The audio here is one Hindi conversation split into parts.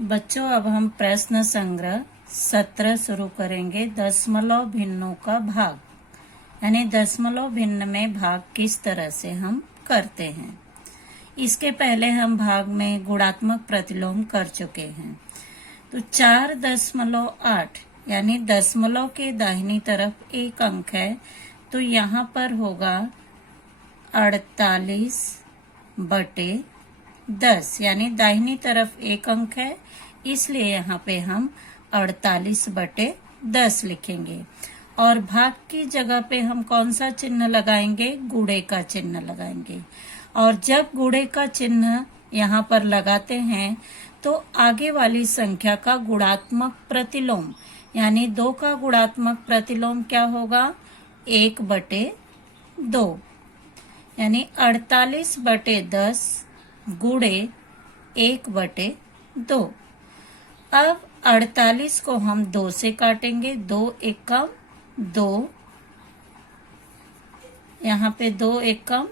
बच्चों, अब हम प्रश्न संग्रह 17 शुरू करेंगे। दशमलव भिन्नों का भाग, यानी दशमलव भिन्न में भाग किस तरह से हम करते हैं। इसके पहले हम भाग में गुणात्मक प्रतिलोम कर चुके हैं। तो 4.8 यानी दशमलव के दाहिनी तरफ एक अंक है, तो यहाँ पर होगा 48/10, यानी दाहिनी तरफ एक अंक है, इसलिए यहाँ पे हम 48/10 लिखेंगे। और भाग की जगह पे हम कौन सा चिन्ह लगाएंगे? गुणे का चिन्ह लगाएंगे। और जब गुणे का चिन्ह यहाँ पर लगाते हैं तो आगे वाली संख्या का गुणात्मक प्रतिलोम, यानी 2 का गुणात्मक प्रतिलोम क्या होगा? 1/2, यानी 48/10 गुणे 1/2। अब 48 को हम 2 से काटेंगे। 2 एकम 2, यहाँ पे 2 एकम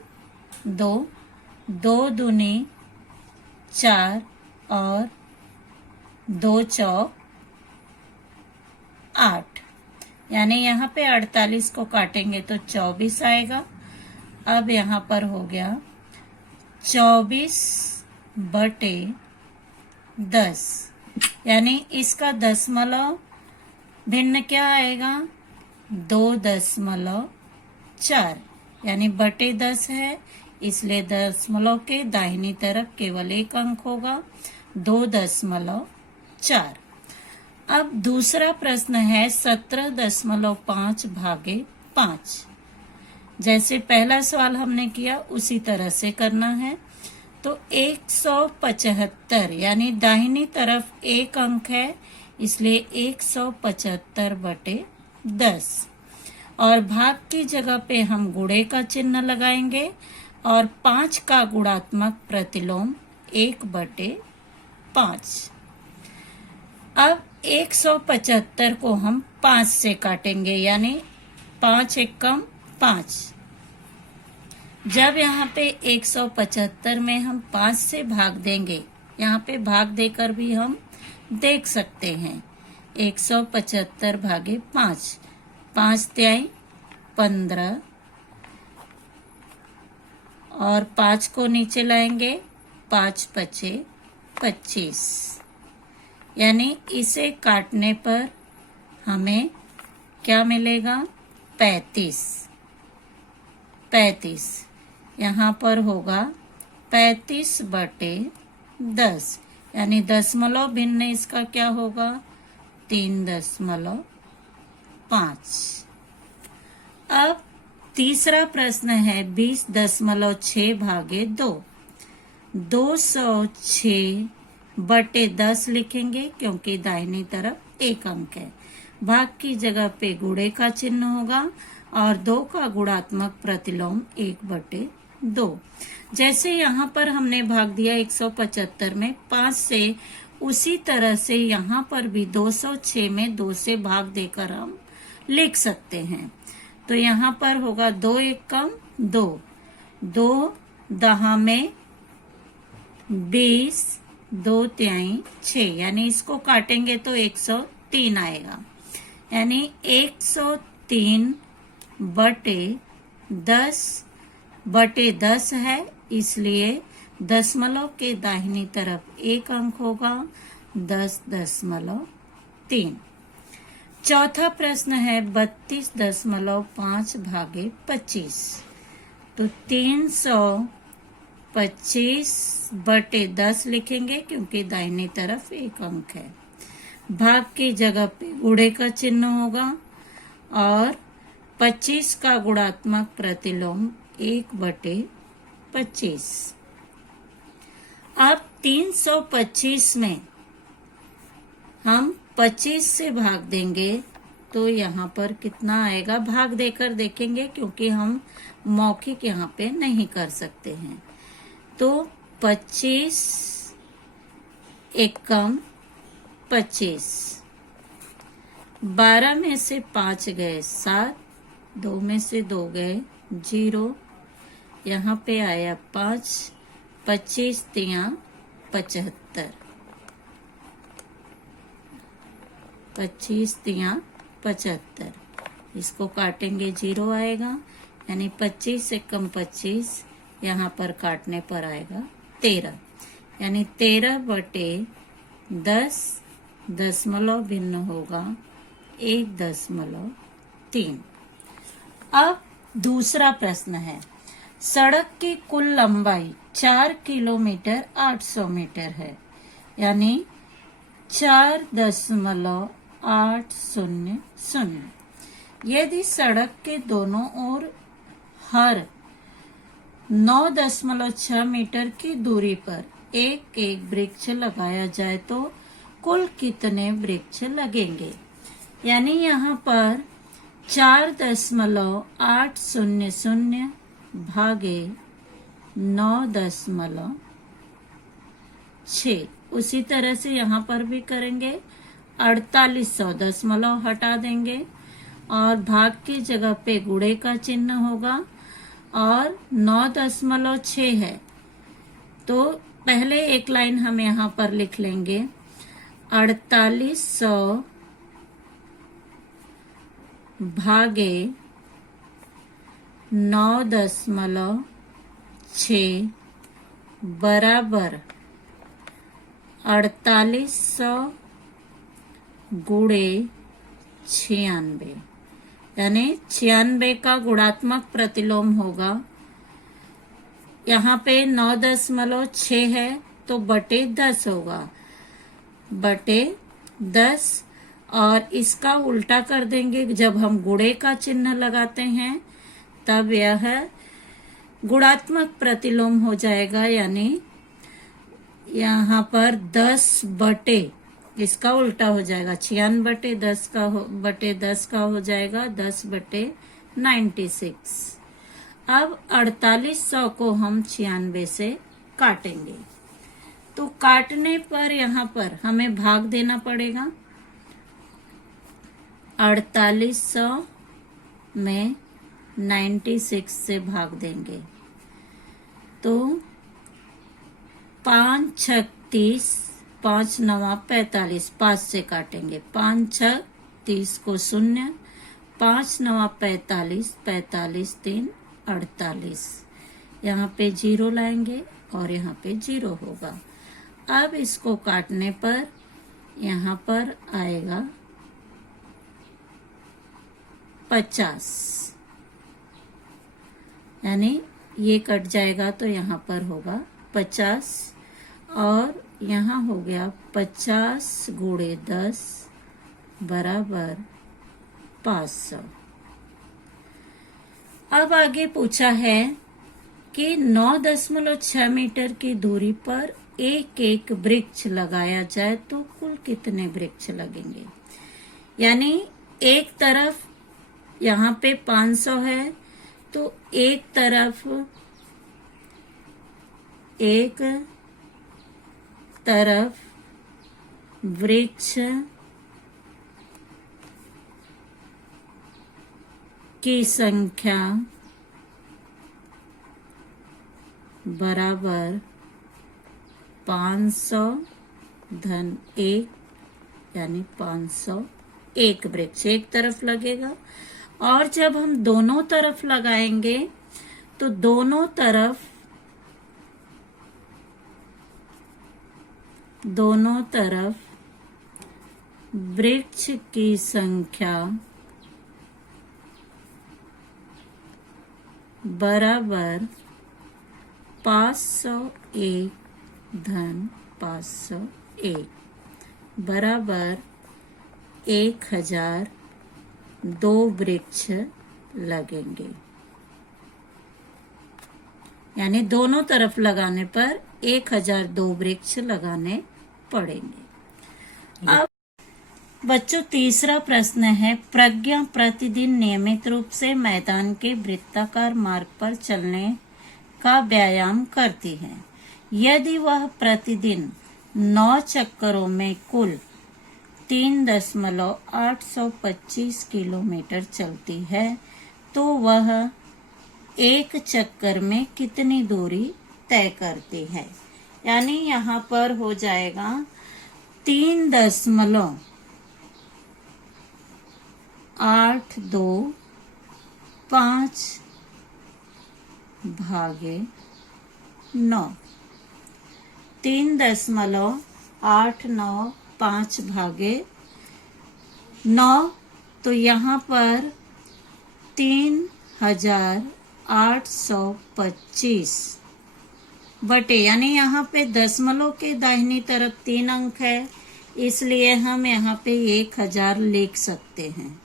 2, 2 दूनी 4 और 2 चौक 8, यानी यहाँ पे 48 को काटेंगे तो 24 आएगा। अब यहाँ पर हो गया 24/10, यानी इसका दशमलव भिन्न क्या आएगा? 2.4, यानी बटे 10 है, इसलिए दशमलव के दाहिनी तरफ केवल एक अंक होगा, 2.4। अब दूसरा प्रश्न है 17.5 भागे 5। जैसे पहला सवाल हमने किया उसी तरह से करना है। तो 175, यानी दाहिनी तरफ एक अंक है, इसलिए 175/10। और भाग की जगह पे हम गुणे का चिन्ह लगाएंगे और 5 का गुणात्मक प्रतिलोम 1/5। अब 175 को हम 5 से काटेंगे, यानी 5 एकम 5। जब यहाँ पे 175 में हम 5 से भाग देंगे, यहाँ पे भाग देकर भी हम देख सकते हैं। 175 भागे 5, 5 तिहाई 15, और 5 को नीचे लाएंगे, 5 पचे 25, यानी इसे काटने पर हमें क्या मिलेगा? 35। यहाँ पर होगा 35/10, यानी दशमलव भिन्न इसका क्या होगा? 3.5। अब तीसरा प्रश्न है 20.6 भागे 2। 206/10 लिखेंगे क्योंकि दाहिनी तरफ एक अंक है। भाग की जगह पे गुणे का चिन्ह होगा और 2 का गुणात्मक प्रतिलोम 1/2। जैसे यहाँ पर हमने भाग दिया 175 में 5 से, उसी तरह से यहाँ पर भी 206 में 2 से भाग देकर हम लिख सकते हैं। तो यहाँ पर होगा 2 एकम 2, 2 दहा में 20, 2 तिहाई 6, यानी इसको काटेंगे तो 103 आएगा, यानी 103/10 है, इसलिए दशमलव के दाहिनी तरफ एक अंक होगा, 10.3। चौथा प्रश्न है 32.5 भागे 25। तो 325/10 लिखेंगे क्योंकि दाहिनी तरफ एक अंक है। भाग की जगह पे गुणे का चिन्ह होगा और 25 का गुणात्मक प्रतिलोम 1/25। अब 325 में हम 25 से भाग देंगे तो यहाँ पर कितना आएगा? भाग देकर देखेंगे क्योंकि हम मौखिक यहाँ पे नहीं कर सकते हैं। तो 25 एकम 25, 12 में से 5 गए 7, 2 में से 2 गए 0, यहाँ पे आया 5, 25 तिया 75। 25 तिया 75, इसको काटेंगे 0 आएगा, यानी 25 से कम 25, यहाँ पर काटने पर आएगा 13, यानी 13/10 दशमलव भिन्न होगा 1.3। अब दूसरा प्रश्न है, सड़क की कुल लंबाई 4 किलोमीटर 800 मीटर है, यानी 4.800। यदि सड़क के दोनों ओर हर 9.6 मीटर की दूरी पर एक एक वृक्ष लगाया जाए तो कुल कितने वृक्ष लगेंगे? यानी यहाँ पर 4.800 भागे 9.6, उसी तरह से यहाँ पर भी करेंगे। 4800 दशमलव हटा देंगे और भाग की जगह पे गुणे का चिन्ह होगा और 9.6 है तो पहले एक लाइन हम यहाँ पर लिख लेंगे 4800 भागे 9.6 बराबर 4800 गुणे 96, यानी 96 का गुणात्मक प्रतिलोम होगा। यहाँ पे 9.6 है तो बटे 10 होगा, बटे 10, और इसका उल्टा कर देंगे। जब हम गुणे का चिन्ह लगाते हैं तब यह गुणात्मक प्रतिलोम हो जाएगा, यानी यहाँ पर 10 बटे, इसका उल्टा हो जाएगा 96/10 का बटे 10 का हो जाएगा 10/96। अब 4800 को हम 96 से काटेंगे तो काटने पर यहाँ पर हमें भाग देना पड़ेगा। 4800 में 96 से भाग देंगे तो 5 6 30, 5 9 45, 5 से काटेंगे, 5 6 30 को 0, 5 9 45, 45 3 48, यहाँ पे 0 लाएंगे और यहाँ पे 0 होगा। अब इसको काटने पर यहाँ पर आएगा 50, यानी ये कट जाएगा तो यहाँ पर होगा 50 और यहाँ हो गया 50 गुणे 10 बराबर 500। अब आगे पूछा है कि 9.6 मीटर की दूरी पर एक एक वृक्ष लगाया जाए तो कुल कितने वृक्ष लगेंगे? यानी एक तरफ यहाँ पे 500 है तो एक तरफ वृक्ष की संख्या बराबर 500 धन 1, यानी 501 वृक्ष एक तरफ लगेगा। और जब हम दोनों तरफ लगाएंगे तो दोनों तरफ वृक्ष की संख्या बराबर 501 धन 501 बराबर 1002 वृक्ष लगेंगे। यानी दोनों तरफ लगाने पर 1002 वृक्ष लगाने पड़ेंगे। अब बच्चों तीसरा प्रश्न है, प्रज्ञा प्रतिदिन नियमित रूप से मैदान के वृत्ताकार मार्ग पर चलने का व्यायाम करती है। यदि वह प्रतिदिन 9 चक्करों में कुल 3.825 किलोमीटर चलती है तो वह एक चक्कर में कितनी दूरी तय करती है? यानी यहाँ पर हो जाएगा 3.825 8 2 5 भागे 9। 3.895 भागे 9। तो यहाँ पर 3825 बटे, यानी यहाँ पे दशमलव के दाहिनी तरफ 3 अंक है, इसलिए हम यहाँ पे 1000 लिख सकते हैं।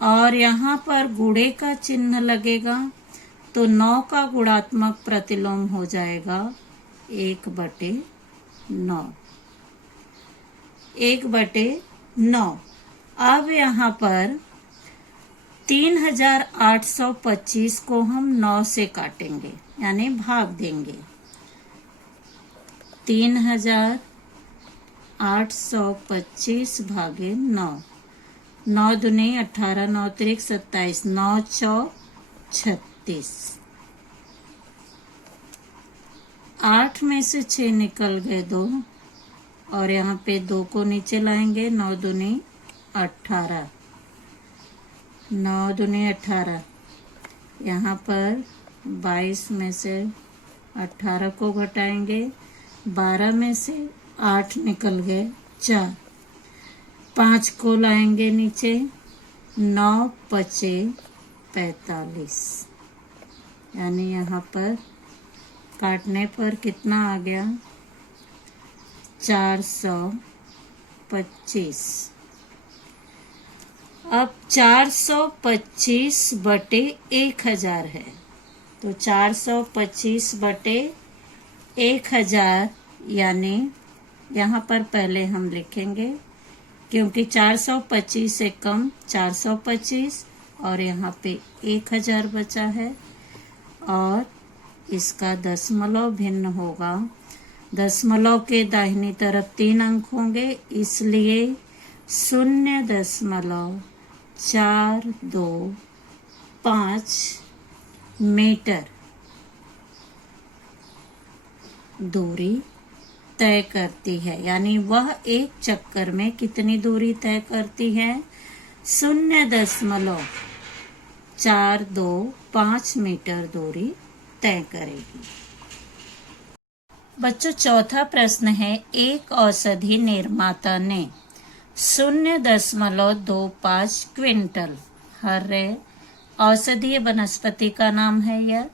और यहाँ पर गुणे का चिन्ह लगेगा तो 9 का गुणात्मक प्रतिलोम हो जाएगा 1/9। 1/9। अब यहाँ पर 3825 को हम 9 से काटेंगे, यानी भाग देंगे। 3825 भागे 9। 9 दूनी 18, 9 त्रिक 27, 9 चौक 36। 8 में से 6 निकल गए 2, और यहाँ पे 2 को नीचे लाएंगे। 9 दूनी 18, 9 दूनी 18। यहाँ पर 22 में से 18 को घटाएंगे, 12 में से 8 निकल गए 4, 5 को लाएंगे नीचे, 9 पचे 45, यानी यहाँ पर काटने पर कितना आ गया 425। अब 425 बटे 1000 है, तो 425 बटे 1000, यानी यहाँ पर पहले हम लिखेंगे, क्योंकि 425 से कम 425 और यहाँ पे 1000 बचा है, और इसका दशमलव भिन्न होगा। दशमलव के दाहिनी तरफ 3 अंक होंगे, इसलिए 0.425 मीटर दूरी तय करती है। यानी वह एक चक्कर में कितनी दूरी तय करती है? 0.425 मीटर दूरी तय करेगी। बच्चों, चौथा प्रश्न है, एक औषधि निर्माता ने 0.25 क्विंटल हरे औषधीय वनस्पति का नाम है यह,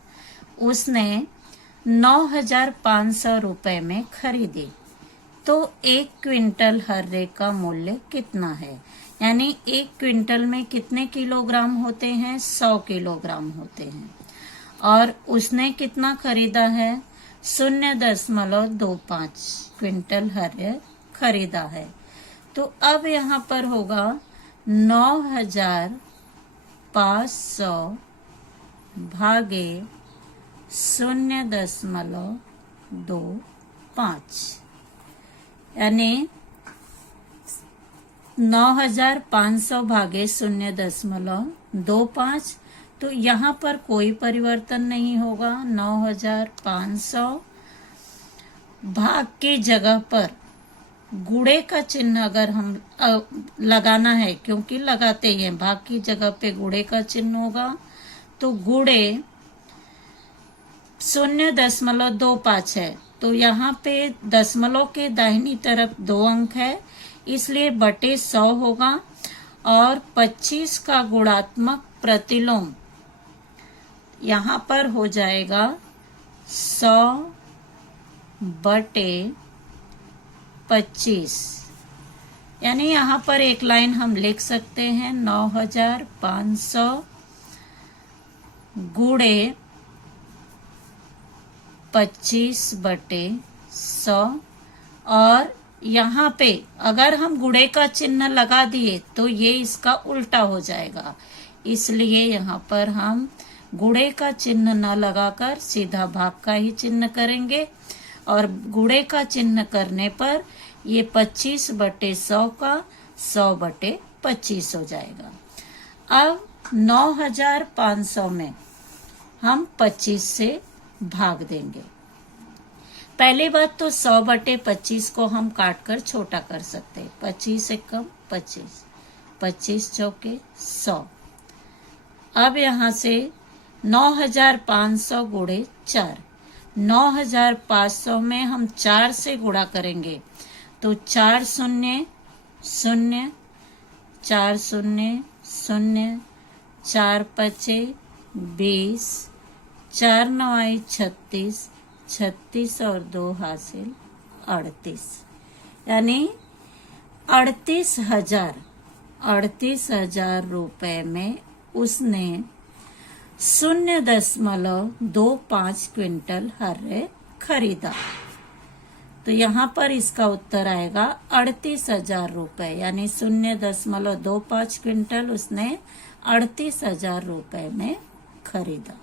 उसने 9,500 रुपए में खरीदी, तो 1 क्विंटल हर्रे का मूल्य कितना है? यानी 1 क्विंटल में कितने किलोग्राम होते हैं? 100 किलोग्राम होते हैं, और उसने कितना खरीदा है? 0.25 क्विंटल हर्रे खरीदा है। तो अब यहाँ पर होगा 9,500 भागे 0.25, यानी 9,500 भागे 0.25। तो यहाँ पर कोई परिवर्तन नहीं होगा। 9,500 भाग की जगह पर गुणे का चिन्ह अगर हम लगाना है, क्योंकि लगाते ही हैं, भाग की जगह पे गुणे का चिन्ह होगा, तो गुणे 0.25 है, तो यहाँ पे दशमलव के दाहिनी तरफ 2 अंक है, इसलिए बटे 100 होगा, और 25 का गुणात्मक प्रतिलोम यहाँ पर हो जाएगा 100 बटे 25, यानी यहाँ पर एक लाइन हम लिख सकते हैं, 9,500 गुणे 25 बटे 100, और यहाँ पे अगर हम गुणे का चिन्ह लगा दिए तो ये इसका उल्टा हो जाएगा, इसलिए यहाँ पर हम गुणे का चिन्ह न लगाकर सीधा भाग का ही चिन्ह करेंगे, और गुणे का चिन्ह करने पर ये 25 बटे 100 का 100 बटे 25 हो जाएगा। अब 9,500 में हम 25 से भाग देंगे। पहली बात तो 100 बटे 25 को हम काट कर छोटा कर सकते हैं, 25 से कम 25, 25 चौके 100। अब यहाँ से 9,500 गुणे 4, 9,500 में हम 4 से गुणा करेंगे तो 4 शून्य शून्य, 4 शून्य शून्य, 4 पचे 20, 4 नवाई 36, 36 और 2 हासिल 38, यानी 38,000 रुपए में उसने 0.25 क्विंटल हर्रे खरीदा। तो यहाँ पर इसका उत्तर आएगा 38,000 रुपए, यानी 0.25 क्विंटल उसने 38,000 रुपए में खरीदा।